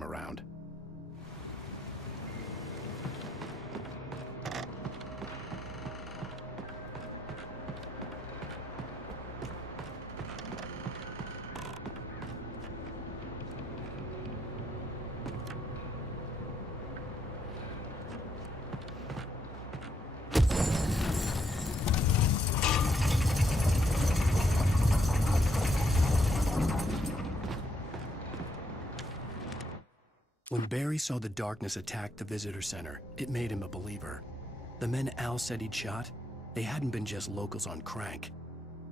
time around. When Barry saw the darkness attack the visitor center, it made him a believer. The men Al said he'd shot, they hadn't been just locals on crank.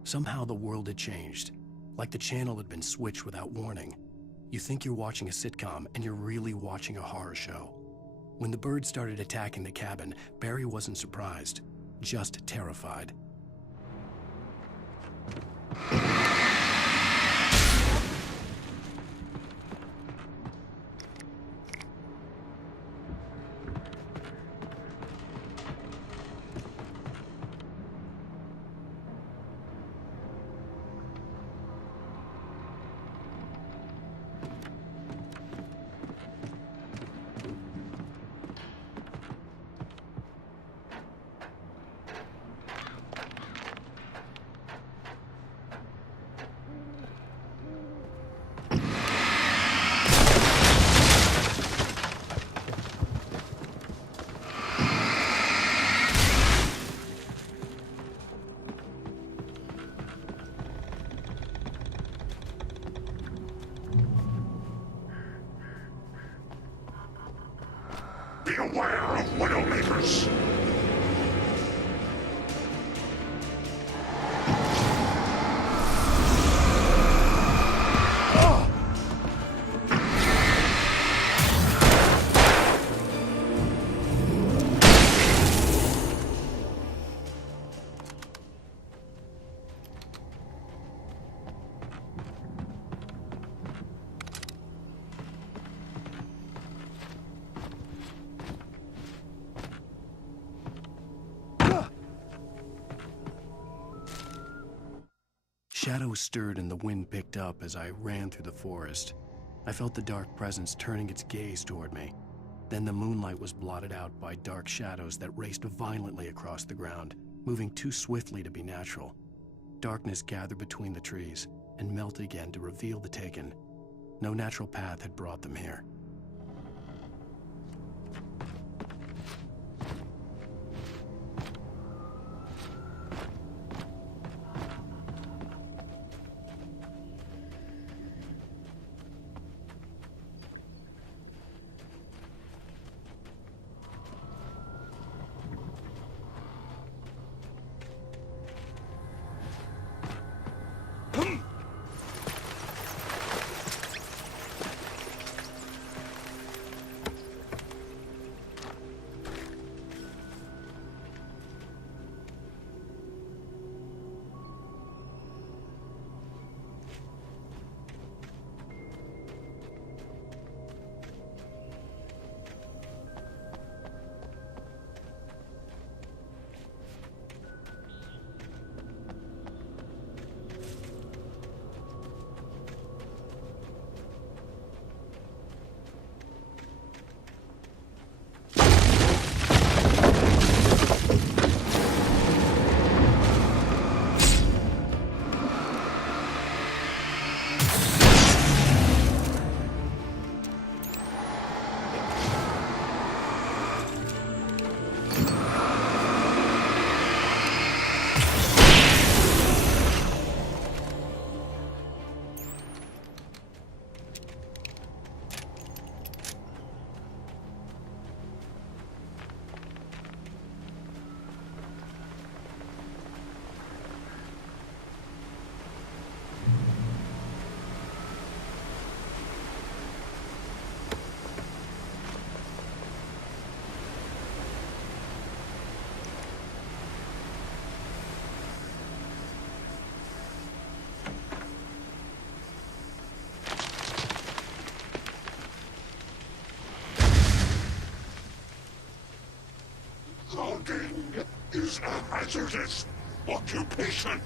Somehow the world had changed, like the channel had been switched without warning. You think you're watching a sitcom, and you're really watching a horror show. When the birds started attacking the cabin, Barry wasn't surprised, just terrified. Beware of Widowmakers! Shadows stirred and the wind picked up as I ran through the forest. I felt the dark presence turning its gaze toward me. Then the moonlight was blotted out by dark shadows that raced violently across the ground, moving too swiftly to be natural. Darkness gathered between the trees and melted again to reveal the Taken. No natural path had brought them here. Logging is a hazardous occupation.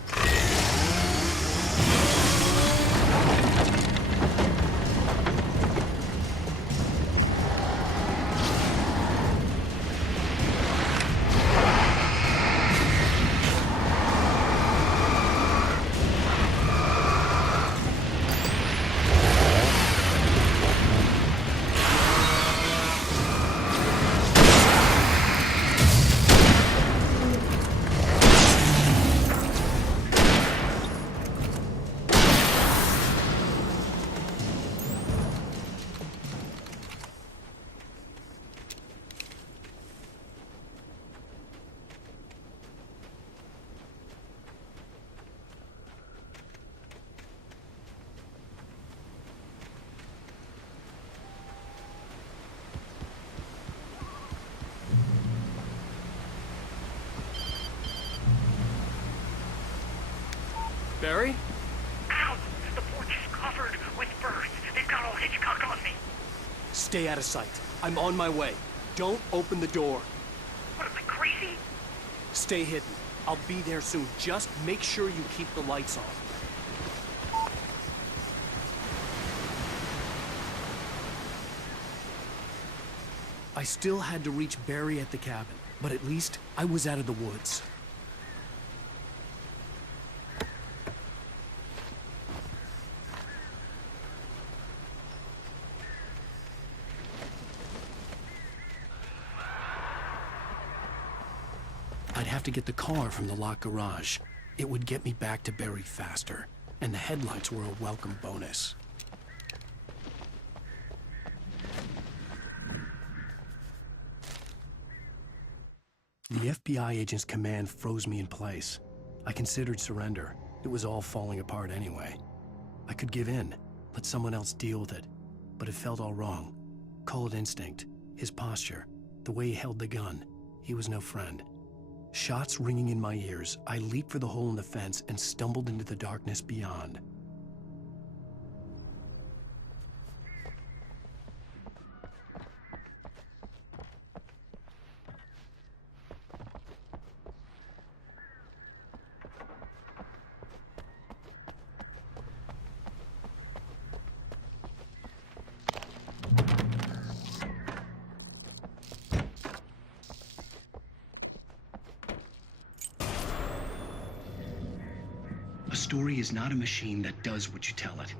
Barry? Ow! The porch is covered with birds. They've got all Hitchcock on me. Stay out of sight. I'm on my way. Don't open the door. What am I, crazy? Stay hidden. I'll be there soon. Just make sure you keep the lights on. I still had to reach Barry at the cabin, but at least I was out of the woods. I'd have to get the car from the locked garage. It would get me back to Barry faster, and the headlights were a welcome bonus. The FBI agent's command froze me in place. I considered surrender. It was all falling apart anyway. I could give in, let someone else deal with it, but it felt all wrong. Call it instinct, his posture, the way he held the gun. He was no friend. Shots ringing in my ears, I leaped for the hole in the fence and stumbled into the darkness beyond. A story is not a machine that does what you tell it.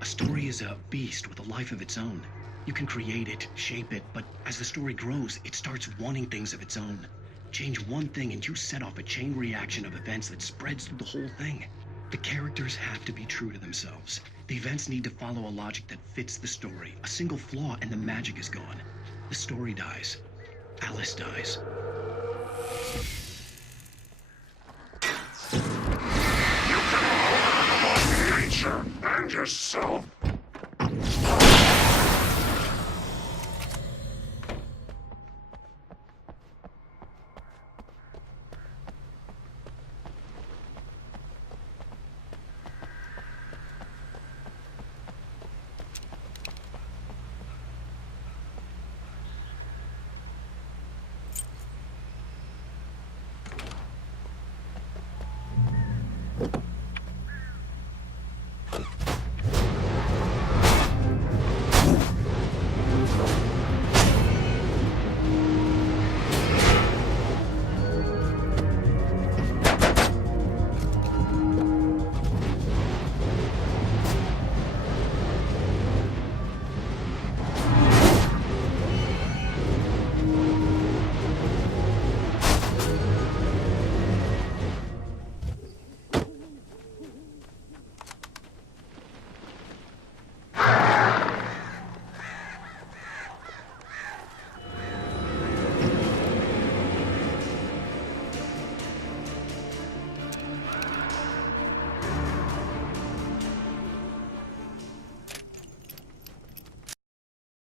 A story is a beast with a life of its own. You can create it, shape it, but as the story grows, it starts wanting things of its own. Change one thing and you set off a chain reaction of events that spreads through the whole thing. The characters have to be true to themselves. The events need to follow a logic that fits the story. A single flaw and the magic is gone. The story dies. Alice dies. Nature and yourself